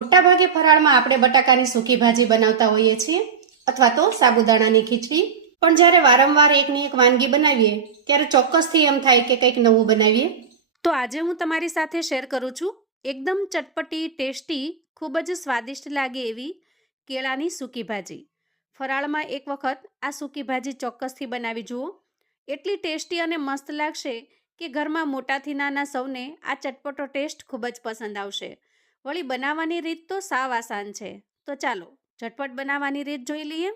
મોટાભાગે ફરાળમાં આપણે બટાકાની સૂકી ભાજી બનાવતા હોઈએ છીએ અથવા તો સાબુદાણાની ખીચડી, પણ જ્યારે વારંવાર એકની એક વાનગી બનાવીએ ત્યારે ચોક્કસથી એમ થાય કે કંઈક નવું બનાવીએ. તો આજે હું તમારી સાથે શેર કરું છું એકદમ ચટપટી, ટેસ્ટી, ખૂબ જ સ્વાદિષ્ટ લાગે એવી કેળાની સૂકી ભાજી. ફરાળમાં એક વખત આ સૂકી ભાજી ચોક્કસથી બનાવી જુઓ. એટલી ટેસ્ટી અને મસ્ત લાગશે કે ઘરમાં મોટાથી નાના સૌને આ ચટપટો ટેસ્ટ ખૂબ જ પસંદ આવશે. વળી બનાવવાની રીત તો સાવ આસાન છે. તો ચાલો ઝટપટ બનાવવાની રીત જોઈ લઈએ.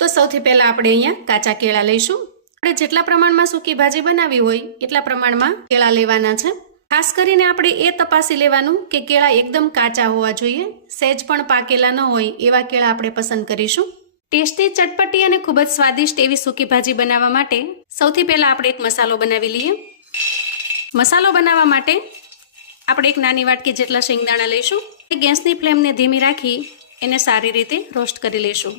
તો સૌથી પહેલાં આપણે અહીંયા કાચા કેળા લઈશું. આપણે જેટલા પ્રમાણમાં સૂકી ભાજી બનાવી હોય એટલા પ્રમાણમાં કેળા લેવાના છે. ખાસ કરીને આપણે એ તપાસી લેવાનું કે કેળા એકદમ કાચા હોવા જોઈએ, સહેજ પણ પાકેલા ન હોય એવા કેળા આપણે પસંદ કરીશું. ટેસ્ટી, ચટપટી અને ખૂબ જ સ્વાદિષ્ટ એવી સૂકી ભાજી બનાવવા માટે સૌથી પહેલાં આપણે એક મસાલો બનાવી લઈએ. મસાલો બનાવવા માટે આપણે એક નાની વાટકી જેટલા શેંગદાણા લઈશું. ગેસની ફ્લેમને ધીમી રાખી એને સારી રીતે રોસ્ટ કરી લઈશું.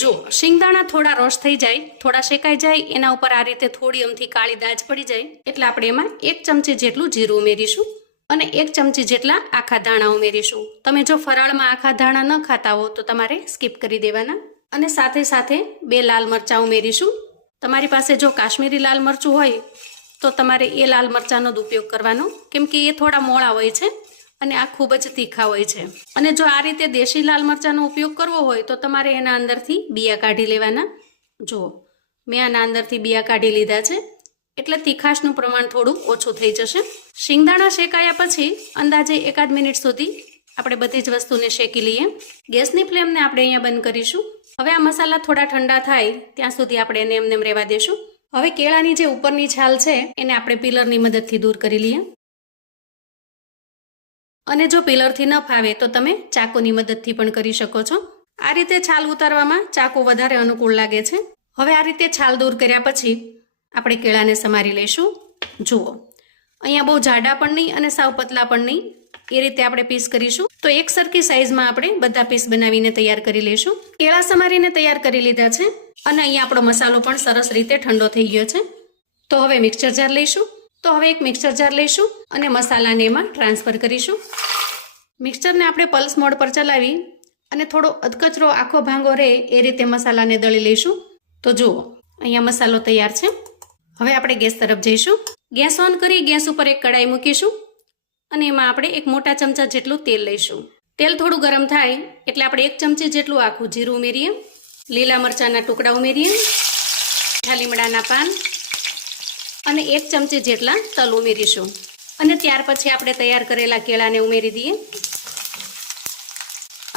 જો શેંગદાણા થોડા રોસ્ટ થઈ જાય, થોડા શેકાઈ જાય, એના ઉપર આ રીતે થોડી અમથી કાળી દાજ પડી જાય એટલે આપણે એમાં 1 ચમચી જેટલું જીરું ઉમેરીશું અને 1 ચમચી જેટલા આખા ધાણા ઉમેરીશું. તમે જો ફરાળમાં આખા ધાણા ન ખાતા હો તો તમારે સ્કીપ કરી દેવાના. અને સાથે સાથે 2 લાલ મરચાં ઉમેરીશું. તમારી પાસે જો કાશ્મીરી લાલ મરચું હોય તો તમારે એ લાલ મરચાંનો જ ઉપયોગ કરવાનો, કેમ કે એ થોડા મોળા હોય છે અને આ ખૂબ જ તીખા હોય છે. અને જો આ રીતે દેશી લાલ મરચાંનો ઉપયોગ કરવો હોય તો તમારે એના અંદરથી બિયા કાઢી લેવાના. જો મેં આના અંદરથી બિયા કાઢી લીધા છે એટલે તીખાશનું પ્રમાણ થોડું ઓછું થઈ જશે. શિંગદાણા શેકાયા પછી અંદાજે 1 મિનિટ સુધી આપણે બધી જ વસ્તુને શેકી લઈએ. ગેસની ફ્લેમને આપણે અહીંયા બંધ કરીશું. હવે આ મસાલા થોડા ઠંડા થાય ત્યાં સુધી આપણે એને એમને રહેવા દેશું. હવે કેળાની જે ઉપરની છાલ છે એને આપણે પિલરની મદદથી દૂર કરી લઈએ. અને જો પિલરથી ન ફાવે તો તમે ચાકુની મદદથી પણ કરી શકો છો. આ રીતે છાલ ઉતારવામાં ચાકુ વધારે અનુકૂળ લાગે છે. હવે આ રીતે છાલ દૂર કર્યા પછી આપણે કેળાને સમારી લઈશું. જુઓ અહીંયા બહુ જાડા પણ નહીં અને સાવ પતલા પણ નહીં, એ રીતે આપણે પીસ કરીશું. તો એક સરખી સાઈઝમાં આપણે બધા પીસ બનાવીને તૈયાર કરી લઈશું. કેળા સમારીને તૈયાર કરી લીધા છે અને અહીંયા આપણો મસાલો પણ સરસ રીતે ઠંડો થઈ ગયો છે. તો હવે મિક્સર જાર લઈશું. તો હવે એક મિક્સર જાર લઈશું અને મસાલાને એમાં ટ્રાન્સફર કરીશું. મિક્સરને આપણે પલ્સ મોડ પર ચલાવી અને થોડો અધકચરો આખો ભાંગો રહે એ રીતે મસાલાને દળી લઈશું. તો જુઓ અહીંયા મસાલો તૈયાર છે. હવે આપણે ગેસ તરફ જઈશું. ગેસ ઓન કરી ગેસ ઉપર એક કડાઈ મૂકીશું અને એમાં આપણે એક મોટા ચમચા જેટલું તેલ લઈશું. તેલ થોડું ગરમ થાય એટલે આપણે 1 ચમચી જેટલું આખું જીરું ઉમેરીએ, લીલા મરચાંના ટુકડા ઉમેરીએ, લીમડાના પાન અને 1 ચમચી જેટલા તલ ઉમેરીશું. અને ત્યાર પછી આપણે તૈયાર કરેલા કેળાને ઉમેરી દઈએ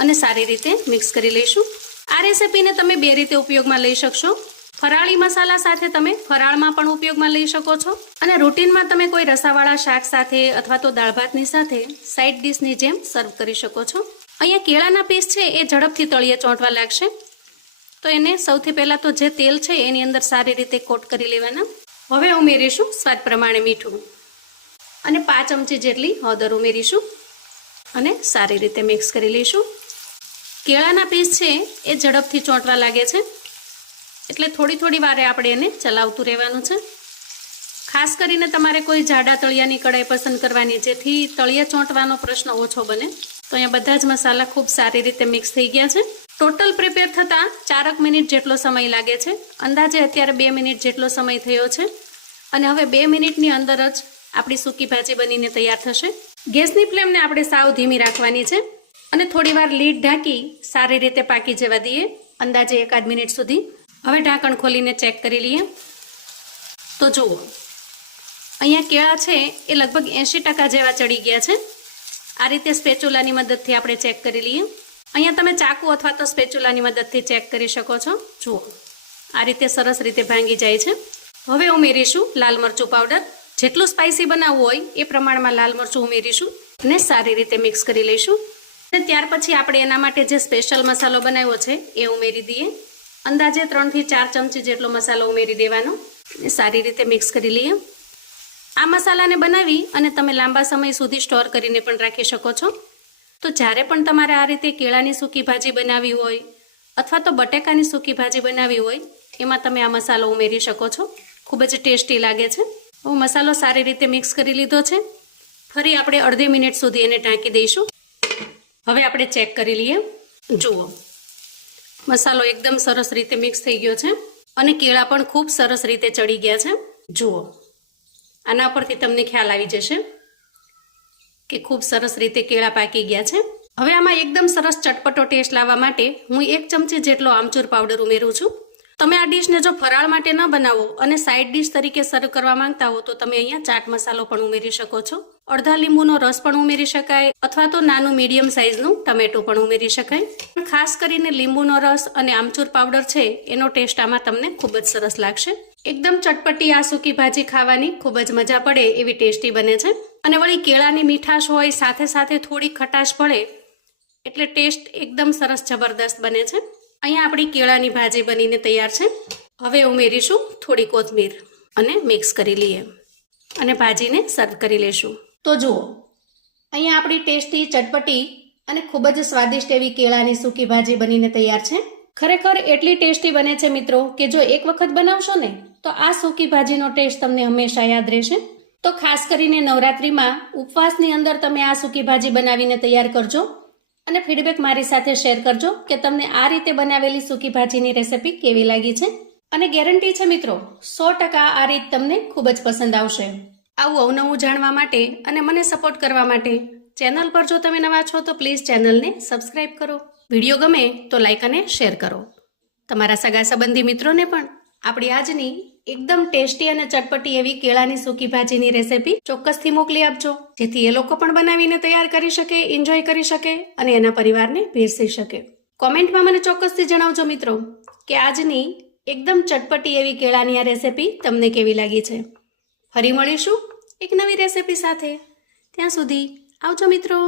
અને સારી રીતે મિક્સ કરી લઈશું. આ રેસીપીને તમે 2 રીતે ઉપયોગમાં લઈ શકશો. ફરાળી મસાલા સાથે તમે ફરાળમાં પણ ઉપયોગમાં લઈ શકો છો અને રૂટીનમાં તમે કોઈ રસાવાળા શાક સાથે અથવા તો દાળ ભાતની સાથે સાઈડ ડિશની જેમ સર્વ કરી શકો છો. અહીંયા કેળાના પીસ છે એ ઝડપથી તળિયે ચોંટવા લાગશે, તો એને સૌથી પહેલાં તો જે તેલ છે એની અંદર સારી રીતે કોટ કરી લેવાના. હવે ઉમેરીશું સ્વાદ પ્રમાણે મીઠું અને 5 ચમચી જેટલી હળદર ઉમેરીશું અને સારી રીતે મિક્સ કરી લઈશું. કેળાના પીસ છે એ ઝડપથી ચોંટવા લાગે છે એટલે થોડી વારે આપણે એને ચલાવતું રહેવાનું છે. ખાસ કરીને તમારે કોઈ જાડા તળિયાની કડાઈ પસંદ કરવાની, જેથી તળિયે ચોંટવાનો પ્રશ્ન ઓછો બને. તો અહીંયા બધા જ મસાલા ખૂબ સારી રીતે મિક્સ થઈ ગયા છે. ટોટલ પ્રિપેર થતાં 4 મિનિટ જેટલો સમય લાગે છે. અંદાજે અત્યારે 2 મિનિટ જેટલો સમય થયો છે અને હવે 2 મિનિટની અંદર જ આપણી સૂકી ભાજી બનીને તૈયાર થશે. ગેસની ફ્લેમને આપણે સાવ ધીમી રાખવાની છે અને થોડીવાર લીડ ઢાંકી સારી રીતે પાકી જવા દઈએ, અંદાજે 1 મિનિટ સુધી. હવે ઢાંકણ ખોલીને ચેક કરી લઈએ. તો જુઓ અહીંયા કેળા છે એ લગભગ 80% જેવા ચડી ગયા છે. આ રીતે સ્પેચ્યુલાની મદદથી આપણે ચેક કરી લઈએ. અહીંયા તમે ચાકુ અથવા તો સ્પેચ્યુલાની મદદથી ચેક કરી શકો છો. જુઓ આ રીતે સરસ રીતે ભાંગી જાય છે. હવે ઉમેરીશું લાલ મરચું પાવડર. જેટલું સ્પાઇસી બનાવવું હોય એ પ્રમાણમાં લાલ મરચું ઉમેરીશું અને સારી રીતે મિક્સ કરી લઈશું. અને ત્યાર પછી આપણે એના માટે જે સ્પેશિયલ મસાલો બનાવ્યો છે એ ઉમેરી દઈએ. અંદાજે 3 થી 4 ચમચી જેટલો મસાલો ઉમેરી દેવાનો અને સારી રીતે મિક્સ કરી લઈએ. આ મસાલાને બનાવી અને તમે લાંબા સમય સુધી સ્ટોર કરીને પણ રાખી શકો છો. તો જ્યારે પણ તમારે આ રીતે કેળાની સૂકી ભાજી બનાવવી હોય અથવા તો બટેકાની સૂકી ભાજી બનાવવી હોય એમાં તમે આ મસાલો ઉમેરી શકો છો. ખૂબ જ ટેસ્ટી લાગે છે. હું મસાલો સારી રીતે મિક્સ કરી લીધો છે. ફરી આપણે અડધી મિનિટ સુધી એને ઢાંકી દઈશું. હવે આપણે ચેક કરી લઈએ. જુઓ, મસાલો એકદમ સરસ રીતે મિક્સ થઈ ગયો છે અને કેળા પણ ખૂબ સરસ રીતે ચડી ગયા છે. જુઓ, આના પરથી તમને ખ્યાલ આવી જશે કે ખૂબ સરસ રીતે કેળા પાકી ગયા છે. હવે આમાં એકદમ સરસ ચટપટો ટેસ્ટ લાવવા માટે હું 1 ચમચી જેટલો આમચૂર પાવડર ઉમેરું છું. તમે આ ડીશને જો ફરાળ માટે ન બનાવો અને સાઇડ ડીશ તરીકે સર્વ કરવા માંગતા હો તો તમે અહીંયા ચાટ મસાલો પણ ઉમેરી શકો છો. અડધા લીંબુનો રસ પણ ઉમેરી શકાય અથવા તો નાનું મીડિયમ સાઇઝનું ટમેટું પણ ઉમેરી શકાય. ખાસ કરીને લીંબુનો રસ અને આમચૂર પાવડર છે એનો ટેસ્ટ આમાં તમને ખૂબ જ સરસ લાગશે. એકદમ ચટપટી આ સૂકી ભાજી ખાવાની ખૂબ જ મજા પડે એવી ટેસ્ટી બને છે. અને વળી કેળાની મીઠાશ હોય સાથે સાથે થોડી ખટાશ પડે એટલે ટેસ્ટ એકદમ સરસ જબરદસ્ત બને છે. અહીંયા આપણી કેળાની ભાજી બનીને તૈયાર છે. હવે ઉમેરીશું થોડી કોથમીર અને મિક્સ કરી લઈએ અને ભાજીને સર્વ કરી લેશું. તો જુઓ, અહીંયા આપણી ટેસ્ટી ચટપટી અને ખૂબ જ સ્વાદિષ્ટ એવી કેળાની સૂકી ભાજી બનીને તૈયાર છે. ખરેખર એટલી ટેસ્ટી બને છે મિત્રો કે જો એક વખત બનાવશો ને તો આ સૂકી ભાજીનો ટેસ્ટ તમને હંમેશા યાદ રહેશે. તો ખાસ કરીને નવરાત્રિમાં ઉપવાસની અંદર તમે આ સૂકી ભાજી બનાવીને તૈયાર કરજો અને ફીડબેક મારી સાથે શેર કરજો કે તમને આ રીતે બનાવેલી સૂકી ભાજીની રેસિપી કેવી લાગી છે. અને ગેરંટી છે મિત્રો, 100% આ રીત તમને ખૂબ જ પસંદ આવશે. આવું અવનવું જાણવા માટે અને મને સપોર્ટ કરવા માટે ચેનલ પર જો તમે નવા છો તો પ્લીઝ ચેનલને સબસ્ક્રાઇબ કરો. વિડીયો ગમે તો લાઈક અને શેર કરો. તમારા સગા સંબંધી મિત્રોને પણ આપણી આજની એકદમ ટેસ્ટી અને ચટપટી એવી કેળાની સૂકી ભાજીની રેસિપી ચોક્કસથી મોકલી આપજો, જેથી એ લોકો પણ બનાવીને તૈયાર કરી શકે, એન્જોય કરી શકે અને એના પરિવારને પીરસી શકે. કોમેન્ટમાં મને ચોક્કસથી જણાવજો મિત્રો કે આજની એકદમ ચટપટી એવી કેળાની આ રેસિપી તમને કેવી લાગી છે. ફરી મળીશું એક નવી રેસિપી સાથે. ત્યાં સુધી આવજો મિત્રો.